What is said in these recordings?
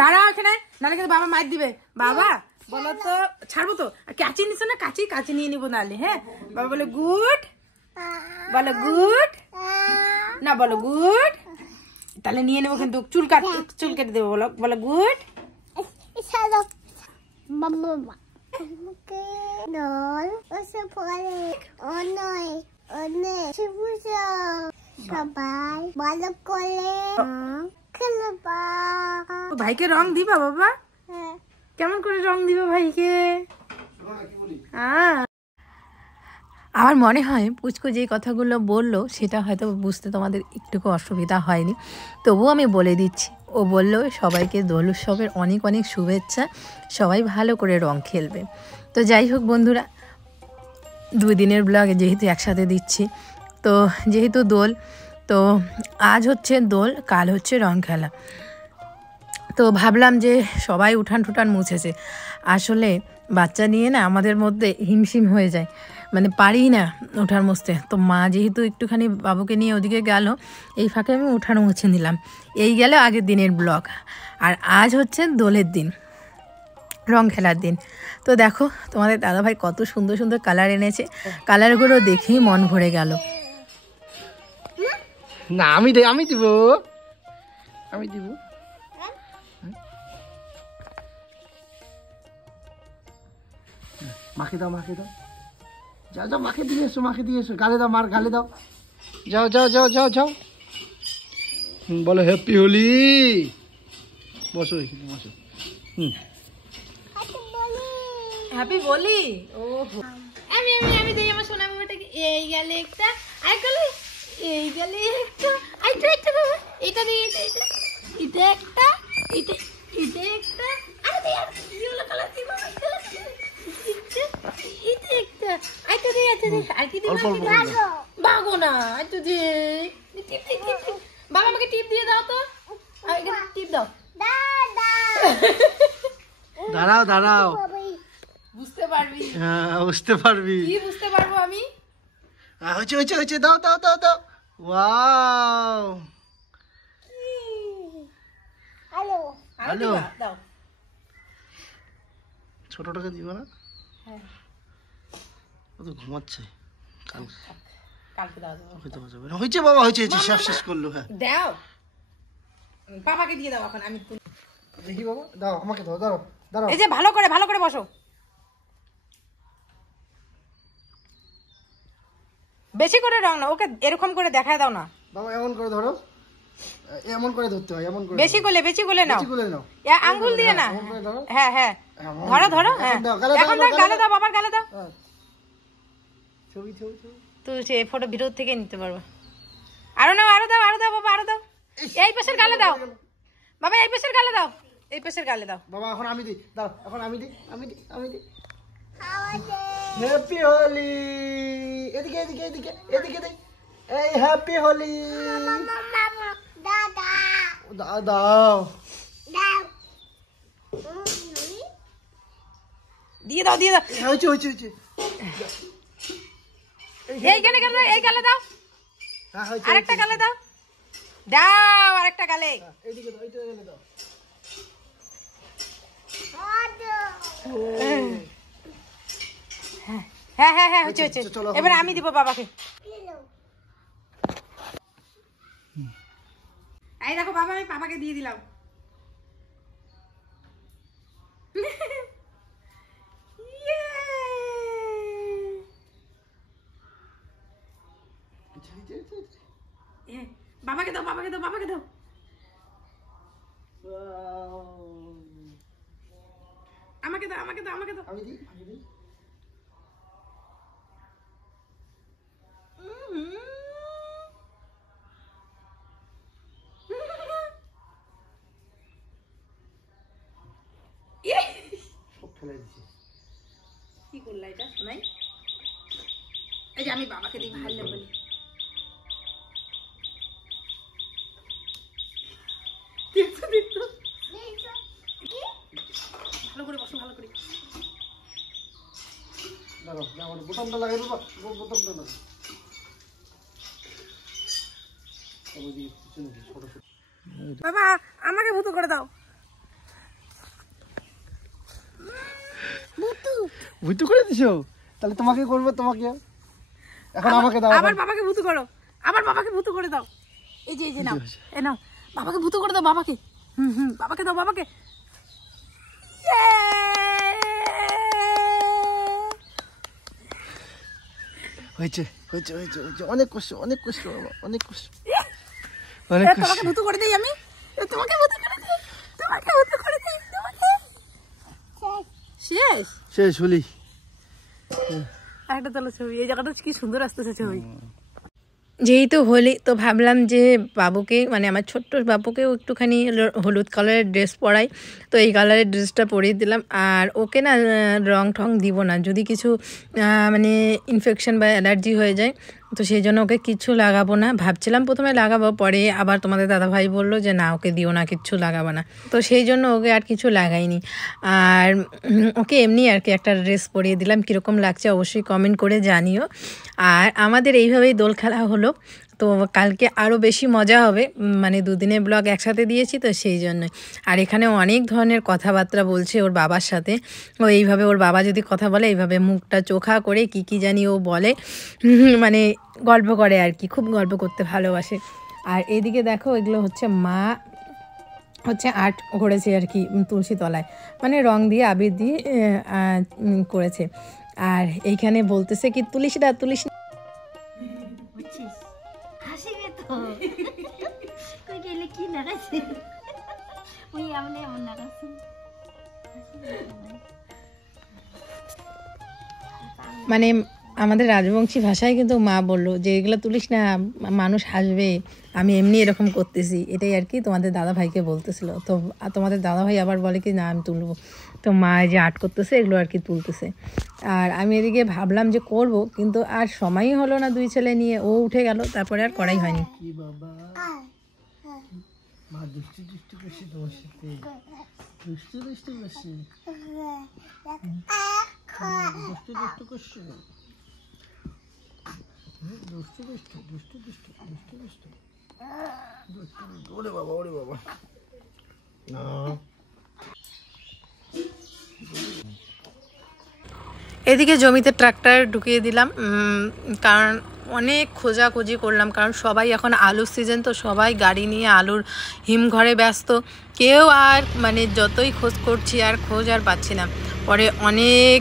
দাঁড়াও এখানে, নাহলে কিন্তু বাবা মার দিবে। বাবা বলো তো, ছাড়বো তো। কাঁচি নিছো না? কাঁচি নিয়ে নিবো নাহলে। হ্যাঁ, বাবা বলে গুড, বলো গুড না, বলো গুড, তাহলে নিয়ে নেবো কিন্তু। চুল কেটে দেবো। বলো, বলো গুড। ভাইকে রং দিবা বাবা? কেমন করে রং দিবা ভাইকে? আমার মনে হয় পুচকু যে কথাগুলো বললো সেটা হয়তো বুঝতে তোমাদের একটুকু অসুবিধা হয়নি, তবুও আমি বলে দিচ্ছি। ও বললো সবাইকে দোল উৎসবের অনেক অনেক শুভেচ্ছা, সবাই ভালো করে রং খেলবে। তো যাই হোক বন্ধুরা, 2 দিনের ব্লগে যেহেতু একসাথে দিচ্ছি, তো যেহেতু দোল, তো আজ হচ্ছে দোল, কাল হচ্ছে রং খেলা। তো ভাবলাম যে সবাই উঠান টুঠান মুছেছে, আসলে বাচ্চা নিয়ে না আমাদের মধ্যে হিমশিম হয়ে যায়, মানে পারি না উঠান মুছতে। তো মা যেহেতু একটুখানি বাবুকে নিয়ে ওদিকে গেল, এই ফাঁকে আমি উঠান মুছে নিলাম। এই গেল আগের দিনের ব্লগ। আর আজ হচ্ছে দোলের দিন, রং খেলার দিন। তো দেখো তোমাদের দাদাভাই কত সুন্দর সুন্দর কালার এনেছে, কালারগুলো দেখেই মন ভরে গেল। না আমি দিব, আমি দিব। মাখে দাও, মাখে দাও, যাও যাও, মাখে দিয়ে এসো, গালে দাও, মার গালে দাও, যাও যাও যাও যাও যাও। বলো হ্যাপি হোলি। বসো এখানে, বসো। হ্যাপি বলি। ও আমি দেই আমার সোনা বাবাটাকে। এই গেলে একটা, আর গেলে এই গেলে একটা, আইটা বাবা, এটা দিই, এটা একটা, এটা একটা, আরে দে আর ইয়েলো কালার দি বাবা, এটা একটা, আইটা দে, আর কি দিই বাগো না, আইটা দে, টিপ। বাবা আমাকে টিপ দিয়ে দাও তো, এখানে টিপ দাও। দাঁড়াও দাঁড়াও, বুঝতে পারবি? হ্যাঁ বুঝতে পারবি। কি বুঝতে পারবো আমি? হচ্ছে, দাও দাও দাও দাও। ওয়াও, হ্যালো, দাও। ছোটটাকে দিব না? হ্যাঁ, ও তো ঘুমাচ্ছে। কালকে দাও। হয়েছে বাবা, হয়েছে, সব শেষ করলো। হ্যাঁ দাও, বাবাকে দিয়ে দাও এখন। আমি দেখি বাবা, দাও আমাকে, দাও, দাঁড়াও দাঁড়াও। এই যে ভালো করে বসো, বেশি করে রং না, ওকে এরকম করে দেখায় দাও না বাবা। এমন করে ধরো, এমন করে ধরতে হয়, এমন করে। বেশি করলে নাও, আঙ্গুল দিয়ে না। হ্যাঁ, ধরো। হ্যাঁ, এখন গালে দাও, বাবার গালে দাও। ছবি তুই সে ফটো ভিতর থেকে নিতে পারবো। আরো দাও বাবা, আরো দাও। এই পাশের গালে দাও বাবা, এই পাশের গালে দাও। বাবা এখন আমি দিই, দাও এখন আমি দিই। হ্যাপি হোলি। এদিকে দে। এই হ্যাপি হোলি। দাও দিয়ে দাও। হয়েছে। এই গালে দাও। আরেকটা গালে দাও, আরেকটা গালে। এদিকে দাও, এইটা দাও। হ্যাঁ, হচ্ছে। এবার আমি দিব বাবাকে। এই দেখো বাবা, আমি বাবাকে দিয়ে দিলাম। বাবাকে দাও। আমাকে দাও। আমি দিই। সব ফেলে দিছি। কি করলা এটা শোনাই? এই যে আমি বাবাকে দিই ভালো বলি। ভালো করে বসো, ভালো করে। দাঁড়াও, বোতামটা লাগাই দেবো, বোতামটা লাগাই। বাবা আমাকে ভূত করে দাও। ভূত করে দিছো? তাহলে তোমাকে করবো, তোমাকে এখন আমাকে দাও। আবার বাবাকে ভূত করো, আবার বাবাকে ভূত করে দাও। এই যে নাও, এ নাও, বাবাকে ভূত করে দাও, বাবাকে। বাবাকে দাও, বাবাকে। হয়েছে হয়েছে হয়েছে হয়েছে, অনেক কষ্ট, অনেক কষ্ট বাবা, অনেক কষ্ট, অনেক কষ্ট। তোমাকে ভূত করে দেই আমি, তোমাকে ভূত করে দেই, তোমাকে ভূত করে দেই, তোমাকে। শেষ শেষ হলি। একটা তোলো ছবি, এই জায়গাটা কি সুন্দর আসতেছে ছবি। যেহেতু হোলি তো ভাবলাম যে বাবুকে মানে আমার ছোট্ট বাবুকেও একটুখানি হলুদ কালারের ড্রেস পরাই, তো এই কালারের ড্রেসটা পরিয়ে দিলাম। আর ওকে না রং ঠং দিব না, যদি কিছু মানে ইনফেকশন বা অ্যালার্জি হয়ে যায়, তো সেই জন্য ওকে কিচ্ছু লাগাবো না। ভাবছিলাম প্রথমে লাগাবো, পরে আবার তোমাদের দাদাভাই বললো যে না ওকে দিও না, কিচ্ছু লাগাবো না, তো সেই জন্য ওকে আর কিছু লাগাইনি। আর ওকে এমনি আর কি একটা ড্রেস পরিয়ে দিলাম। কীরকম লাগছে অবশ্যই কমেন্ট করে জানিও। আর আমাদের এইভাবেই দোল খেলা হলো, তো কালকে আরও বেশি মজা হবে, মানে দুদিনের ব্লগ একসাথে দিয়েছি তো সেই জন্যই। আর এখানে অনেক ধরনের কথাবার্তা বলছে ওর বাবার সাথে, ও এইভাবে ওর বাবা যদি কথা বলে এইভাবে মুখটা চোখা করে কি জানি ও বলে, মানে গল্প করে আর কি, খুব গল্প করতে ভালোবাসে। আর এইদিকে দেখো এগুলো হচ্ছে মা হচ্ছে আর্ট করেছে আর কি তুলসী তলায়, মানে রং দিয়ে আবির দিয়ে করেছে। আর এইখানে বলতেছে কি তুলিস না তুলিস না, মানে আমাদের রাজবংশী ভাষায় কিন্তু মা বললো যে এগুলো তুলিস না, মানুষ হাসবে, আমি এমনি এরকম করতেছি, এটাই আর কি তোমাদের দাদাভাইকে বলতেছিল। তো তোমাদের দাদাভাই আবার বলে কি না আমি তুলবো, তো মা যে আর্ট করতেছে এগুলো আর কি তুলতেছে। আর আমি এদিকে ভাবলাম যে করব, কিন্তু আর সময়ই হলো না, দুই ছেলে নিয়ে ও উঠে গেল, তারপরে আর করাই হয়নি। মা দুষ্টু দুষ্টু করছে তোমার সাথে, দুষ্টু দুষ্টু করছে, দুষ্টু দুষ্টু করছে, দুষ্টু দুষ্টু দুষ্টু দুষ্টু দুষ্টু দুষ্টু। ওরে বাবা, ওরে বাবা, না এদিকে জমিতে ট্রাক্টর ঢুকিয়ে দিলাম, কারণ অনেক খোঁজাখুঁজি করলাম, কারণ সবাই এখন আলুর সিজন, তো সবাই গাড়ি নিয়ে আলুর হিমঘরে ব্যস্ত, কেউ আর মানে যতই খোঁজ করছি আর খোঁজ আর পাচ্ছি না। পরে অনেক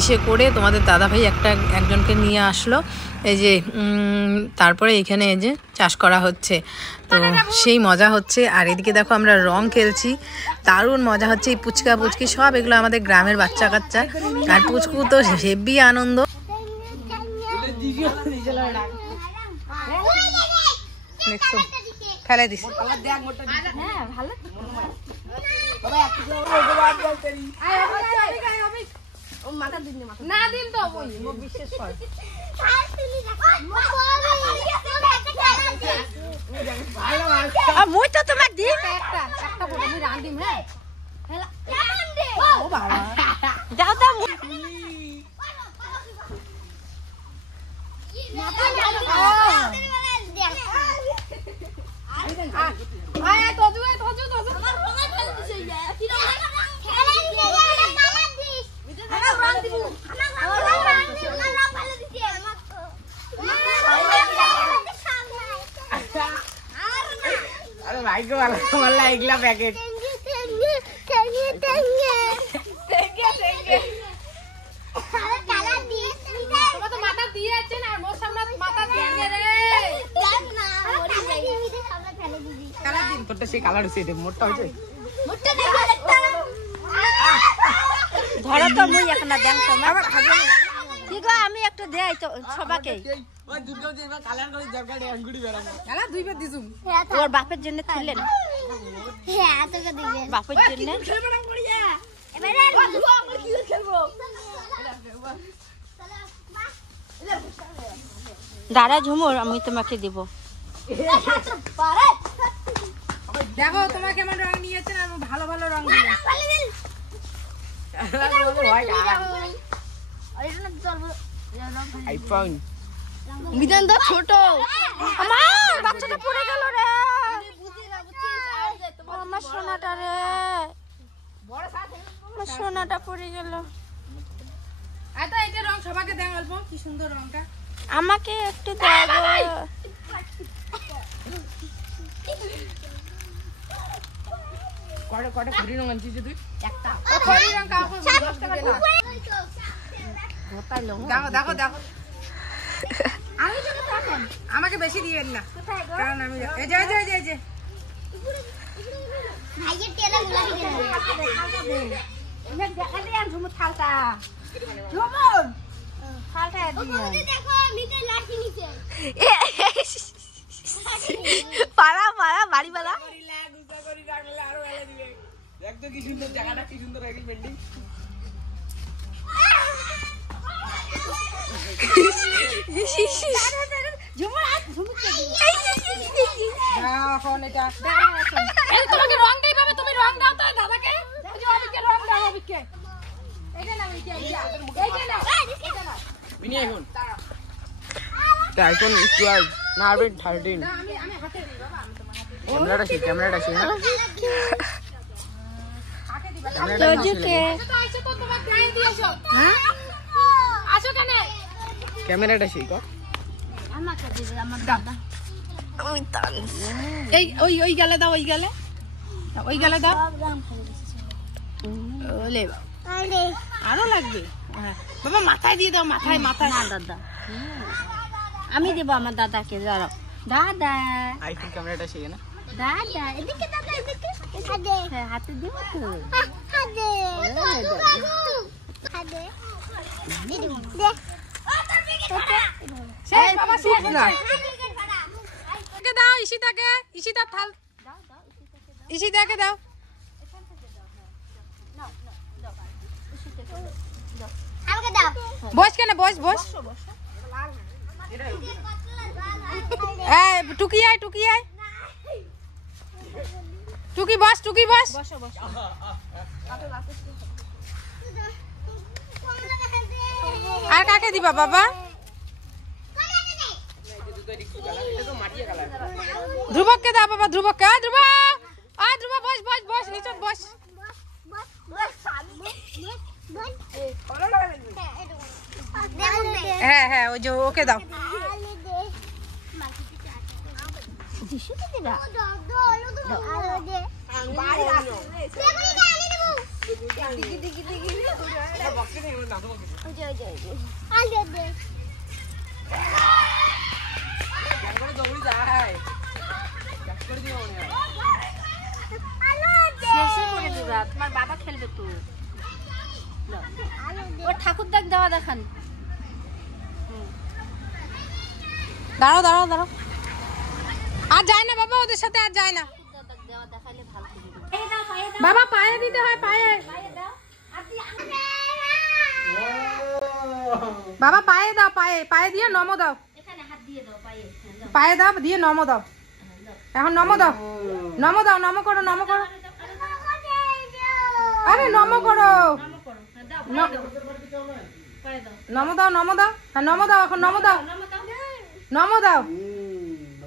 ইসে করে তোমাদের দাদাভাই একজনকে নিয়ে আসলো, এই যে তারপরে এখানে এই যে চাষ করা হচ্ছে, তো সেই মজা হচ্ছে। আর এদিকে দেখো আমরা রং খেলছি, দারুণ মজা হচ্ছে। এই পুচকা পুচকি সব এগুলো আমাদের গ্রামের বাচ্চা কাচ্চা, আর পুচকু তো হেব্বি আনন্দ। ফেলে দিস না দিন তো বিশেষ করে মই তো তোমাক দিম একটা বড় মই রান্দিম। হ্যাঁ ও বাবা যাও তো এগুলা প্যাকেট মাথা দিয়েছেন আর মোর সামনে মাথা দিয়ে তোরটা সেই কালার হচ্ছে, এটা মোটটা হচ্ছে ধরো তো মুই এখন দেন ঠিক আছে, আমি একটু দেই তো সবাইকে। ওর বাপের জন্য তুললেন, বাপের জন্য দাঁড়া ঝুমুর, আমি তোমাকে দিব। দেখো তোমার কেমন রং নিয়েছেন, আমি ভালো ভালো রং আইফোন বিধান তো ছোট, আমার বাচ্চাটা পড়ে গেল রে। আমার সোনাটা রে, আমার সোনাটা পড়ে গেল। এটা এটা রং সবাইকে দেন অল্প, কি সুন্দর রংটা। আমাকে একটু দাও গো। কটা খড়ি রং আনছিস তুই? একটা। ও খড়ি রং কাউকে 10 টাকা দাও। দেখো দেখো দেখো। আমি যদি থাকেন আমাকে বেশি দিবেন না, কারণ আমি এই যে এই যে ভাইয়ের তেলা গুলা দিবেন এনে দেখা দেন ঝুমুর থালটা ঝুমুর থালটা দিয়ে দেখো নিচে লাঠি নিচে পাড়া পাড়া বাড়ি বাড়া। দেখ তো কি সুন্দর জায়গাটা, কি সুন্দর একই বিল্ডিং। এখন এটা তোমাকে রং দেই বাবা, তুমি রং দাও তো দাদাকে। ওই যে অবিকে রং দাও, অবিকে এইটা নাও, এইটা নাও, এইটা নাও মিনি আইফোন, এটা আইফোন 12 না আইফোন 13। আমি হাতে দিই বাবা, আমি তোমার হাতে দিই। ক্যামেরাটা সেই না হাতে দিবা। তোজুকে আইছো তো তোমার ক্লায়েন্ট দিয়েছো, হ্যাঁ আসো কেন? ক্যামেরাটা সেই কর। আমাকে দিবে আমার দাদা। ওই তাল এই ওই গেলে দাও, ওই গেলে দাও। সব রাম খাই দিছে। ওলে বাবা, আরে আরো লাগবে। হ্যাঁ বাবা মাথায় দিয়ে দাও, মাথায় মাথায়। না দাদা, আমি দেব আমার দাদাকে। যাও দাদা, আইফোন ক্যামেরাটা সেই না। দাদা এদিকে, দাদা এদিকে। হাতে হ্যাঁ, হাতে দিব তো। হাতে হাতে দে। শেষ বাবা, শেষ না। কে দাও, ইশিতা থাল ইশিতাকে দাও। আমাকে দাও। বস কেন, বস এই টুকি আয় টুকি বস আর কাকে দিবা বাবা? ধ্রুবককে দাও বাবা, ধ্রুবককে। ধ্রুব বস নিচে বস। হ্যাঁ ওই যে ওকে দাও। তোমার বাবা খেলবে তো। ওর ঠাকুর দেখ দেওয়া দেখান। দাঁড়াও আর যায় না বাবা, ওদের সাথে আর যায় না বাবা। পায়ে দিতে হয়, পায়ে বাবা, পায়ে দাও, পায়ে দিয়ে নমো দাও। পায়ে দাও দিয়ে নমো দাও। এখন নমো দাও, নমো করো। আরে নমো করো, নমো দাও। হ্যাঁ নমো দাও, এখন নমো দাও।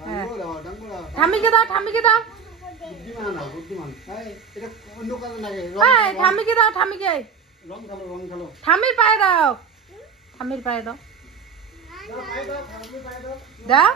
হ্যাঁ। ঠাম্মিকে দাও। ঠাম্মিকে দাও। ঠাম্মির পায়ে দাও। দাও।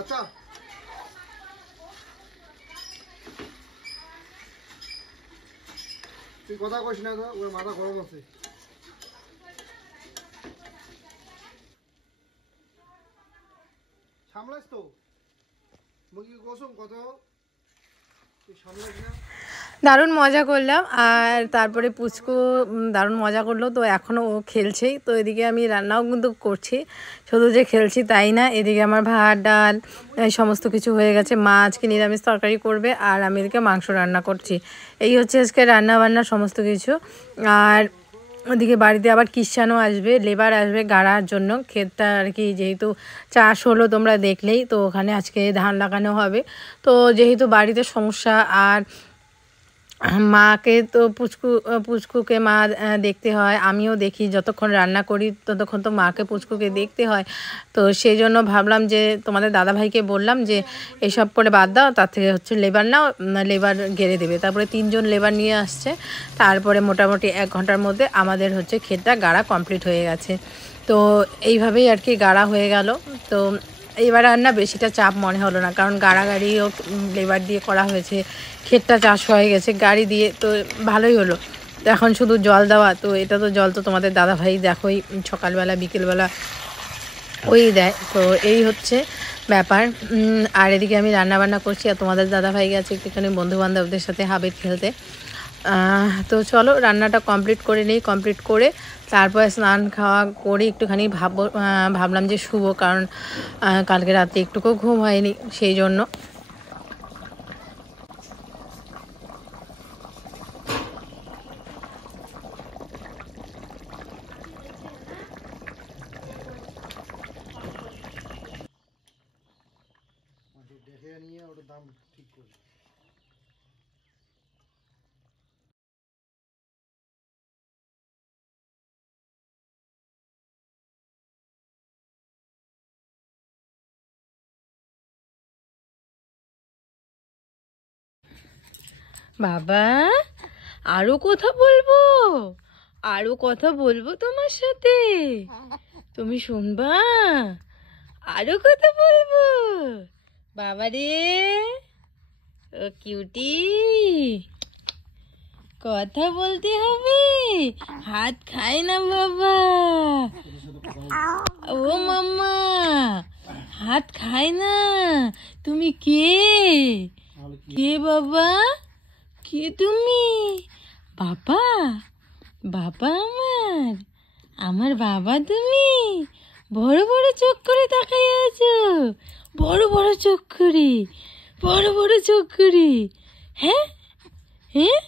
আচ্ছা তুই কথা কইস না তো, ওর মাথা গরম আছে। সামলাইস তো মুখি কসম কথা, তুই সামলাইস না। দারুণ মজা করলাম। আর তারপরে পুচকু দারুণ মজা করলো, তো এখনও ও খেলছেই। তো এদিকে আমি রান্নাও কিন্তু করছি, শুধু যে খেলছি তাই না, এদিকে আমার ভাত ডাল সমস্ত কিছু হয়ে গেছে। মা আজকে নিরামিষ তরকারি করবে আর আমি এদিকে মাংস রান্না করছি। এই হচ্ছে আজকে রান্না বান্না সমস্ত কিছু। আর ওদিকে বাড়িতে আবার কিষানও আসবে, লেবার আসবে গাড়ার জন্য। ক্ষেতটা আর কি যেহেতু চাষ হলো তোমরা দেখলেই, তো ওখানে আজকে ধান লাগানো হবে। তো যেহেতু বাড়িতে সমস্যা, আর মাকে তো পুচকুকে মা দেখতে হয়, আমিও দেখি, যতক্ষণ রান্না করি ততক্ষণ তো মাকে পুচকুকে দেখতে হয়। তো সেই জন্য ভাবলাম যে তোমাদের দাদাভাইকে বললাম যে এসব করে বাদ দাও, তার থেকে হচ্ছে লেবার নাও, লেবার গেড়ে দেবে। তারপরে 3 জন লেবার নিয়ে আসছে। তারপরে মোটামুটি 1 ঘন্টার মধ্যে আমাদের হচ্ছে ক্ষেতটা গাড়া কমপ্লিট হয়ে গেছে। তো এইভাবেই আর কি গাড়া হয়ে গেল। তো এবার আর না বেশিটা চাপ মনে হলো না, কারণ গাড়াগাড়িও লেবার দিয়ে করা হয়েছে, ক্ষেতটা চাষ হয়ে গেছে গাড়ি দিয়ে, তো ভালোই হলো। তো এখন শুধু জল দেওয়া, তো এটা তো জল তো তোমাদের দাদাভাই দেখোই সকালবেলা বিকেলবেলা ওই দেয়। তো এই হচ্ছে ব্যাপার। আর এদিকে আমি রান্নাবান্না করছি, আর তোমাদের দাদাভাই গেছে একটুখানি বন্ধুবান্ধবদের সাথে হাবের খেলতে। তো চলো রান্নাটা কমপ্লিট করে নিই, কমপ্লিট করে তারপরে স্নান খাওয়া করে একটুখানি ভাবলাম যে শুভ, কারণ কালকে রাতে একটুকুও ঘুম হয়নি সেই জন্য। দেখে নিয়ে ওটার দাম ঠিক করি। বাবা আরো কথা বলবো, আরো কথা বলবো তোমার সাথে, তুমি শুনবা? আরো কথা বলবো বাবা রে, ও কিউটি, কথা বলতে হবে, হাত খায় না বাবা। ও মাম্মা হাত খায় না। তুমি কে? কে বাবা? কে তুমি? বাবা, বাবা আমার, আমার বাবা তুমি? বড় বড় চোখ করে তাকাই আছো, বড় বড় চোখ করে, বড় বড় চোখ করে। হ্যাঁ হ্যাঁ